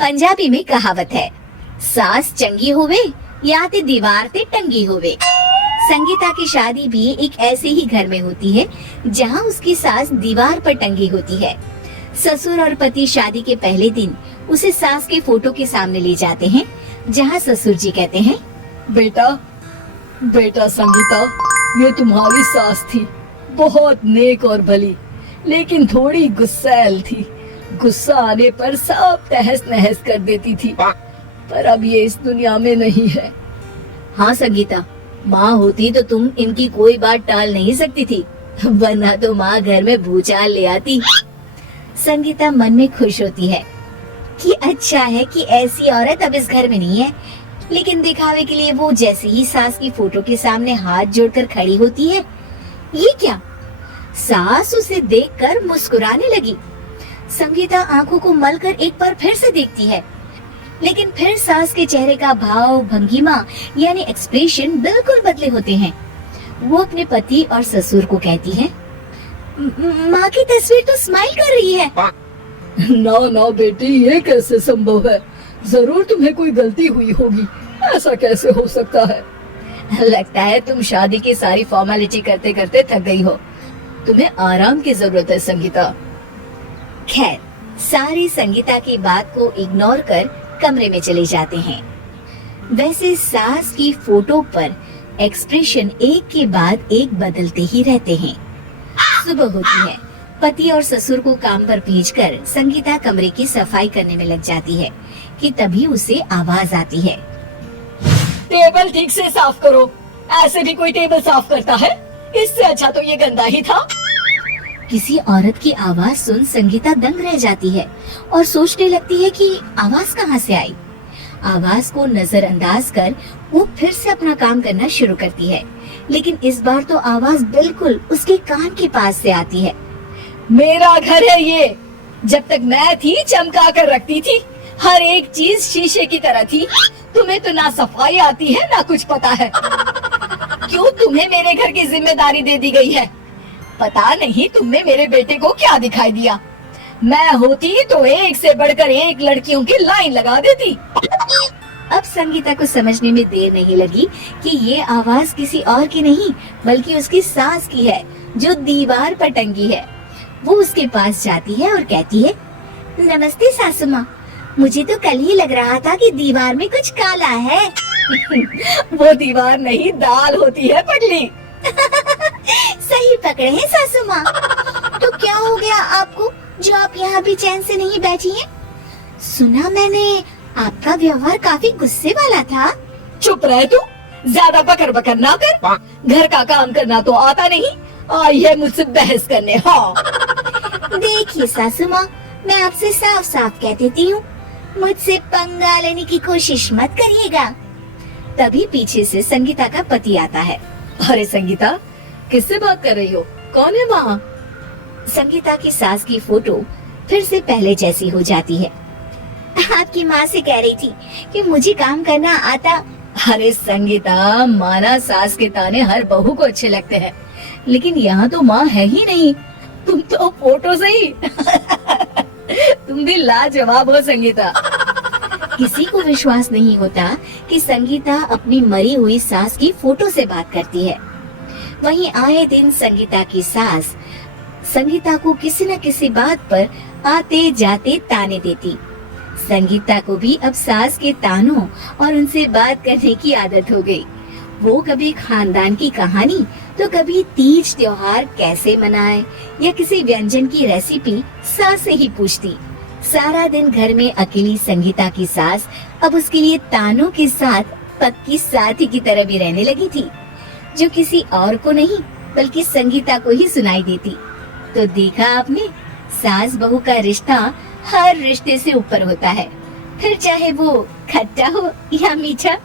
पंजाबी में कहावत है, सास चंगी होवे या ते दीवार ते टंगी होवे। संगीता की शादी भी एक ऐसे ही घर में होती है जहां उसकी सास दीवार पर टंगी होती है। ससुर और पति शादी के पहले दिन उसे सास के फोटो के सामने ले जाते हैं, जहां ससुर जी कहते हैं, बेटा बेटा संगीता, ये तुम्हारी सास थी, बहुत नेक और भली, लेकिन थोड़ी गुस्सैल थी। गुस्सा आने पर सब तहस नहस कर देती थी, पर अब ये इस दुनिया में नहीं है। हाँ संगीता, माँ होती तो तुम इनकी कोई बात टाल नहीं सकती थी, वरना तो माँ घर में भूचाल ले आती। संगीता मन में खुश होती है कि अच्छा है कि ऐसी औरत अब इस घर में नहीं है, लेकिन दिखावे के लिए वो जैसे ही सास की फोटो के सामने हाथ जोड़कर खड़ी होती है, ये क्या? सास उसे देखकर मुस्कुराने लगी। संगीता आंखों को मलकर एक बार फिर से देखती है, लेकिन फिर सास के चेहरे का भाव, भंगिमा यानी एक्सप्रेशन बिल्कुल बदले होते हैं। वो अपने पति और ससुर को कहती है, माँ की तस्वीर तो स्माइल कर रही है। ना ना बेटी, ये कैसे संभव है? जरूर तुम्हें कोई गलती हुई होगी, ऐसा कैसे हो सकता है? लगता है तुम शादी की सारी फॉर्मेलिटी करते करते थक गई हो, तुम्हें आराम की जरूरत है संगीता। खैर, सारी संगीता की बात को इग्नोर कर कमरे में चले जाते हैं। वैसे सास की फोटो पर एक्सप्रेशन एक के बाद एक बदलते ही रहते हैं। सुबह होती है, पति और ससुर को काम पर भेजकर संगीता कमरे की सफाई करने में लग जाती है कि तभी उसे आवाज आती है, टेबल ठीक से साफ करो। ऐसे भी कोई टेबल साफ करता है? इससे अच्छा तो ये गंदा ही था। किसी औरत की आवाज सुन संगीता दंग रह जाती है और सोचने लगती है कि आवाज कहाँ से आई। आवाज को नजरअंदाज कर वो फिर से अपना काम करना शुरू करती है, लेकिन इस बार तो आवाज बिल्कुल उसके कान के पास से आती है। मेरा घर है ये, जब तक मैं थी चमका कर रखती थी, हर एक चीज शीशे की तरह थी। तुम्हें तो ना सफाई आती है ना कुछ पता है। क्यों तुम्हें मेरे घर की जिम्मेदारी दे दी गई है? पता नहीं तुमने मेरे बेटे को क्या दिखाई दिया। मैं होती तो एक से बढ़कर एक लड़कियों की लाइन लगा देती। अब संगीता को समझने में देर नहीं लगी कि ये आवाज किसी और की नहीं बल्कि उसकी सास की है, जो दीवार पर टंगी है। वो उसके पास जाती है और कहती है, नमस्ते सासू माँ, मुझे तो कल ही लग रहा था कि दीवार में कुछ काला है। वो दीवार नहीं, दाल होती है पगली। सही पकड़े हैं सासू माँ। तो क्या हो गया आपको जो आप यहाँ भी चैन से नहीं बैठी हैं? सुना मैंने आपका व्यवहार काफी गुस्से वाला था। चुप रहे तू, ज्यादा बकर बकर ना कर। घर का काम करना तो आता नहीं, आई है मुझसे बहस करने। हाँ देखिए सासू माँ, मैं आपसे साफ साफ कह देती हूँ, मुझसे पंगा लेने की कोशिश मत करिएगा। तभी पीछे से संगीता का पति आता है। अरे संगीता, किससे बात कर रही हो? कौन है वहाँ? संगीता की सास की फोटो फिर से पहले जैसी हो जाती है। आपकी माँ से कह रही थी कि मुझे काम करना आता। अरे संगीता, माना सास के ताने हर बहू को अच्छे लगते हैं, लेकिन यहाँ तो माँ है ही नहीं, तुम तो फोटो से ही। तुम भी लाजवाब हो संगीता। किसी को विश्वास नहीं होता कि संगीता अपनी मरी हुई सास की फोटो से बात करती है। वहीं आए दिन संगीता की सास संगीता को किसी न किसी बात पर आते जाते ताने देती। संगीता को भी अब सास के तानों और उनसे बात करने की आदत हो गई। वो कभी खानदान की कहानी तो कभी तीज त्योहार कैसे मनाए या किसी व्यंजन की रेसिपी सास से ही पूछती। सारा दिन घर में अकेली संगीता की सास अब उसके लिए तानों के साथ पक्की साथी की तरह भी रहने लगी थी, जो किसी और को नहीं बल्कि संगीता को ही सुनाई देती। तो देखा आपने, सास बहू का रिश्ता हर रिश्ते से ऊपर होता है, फिर चाहे वो खट्टा हो या मीठा।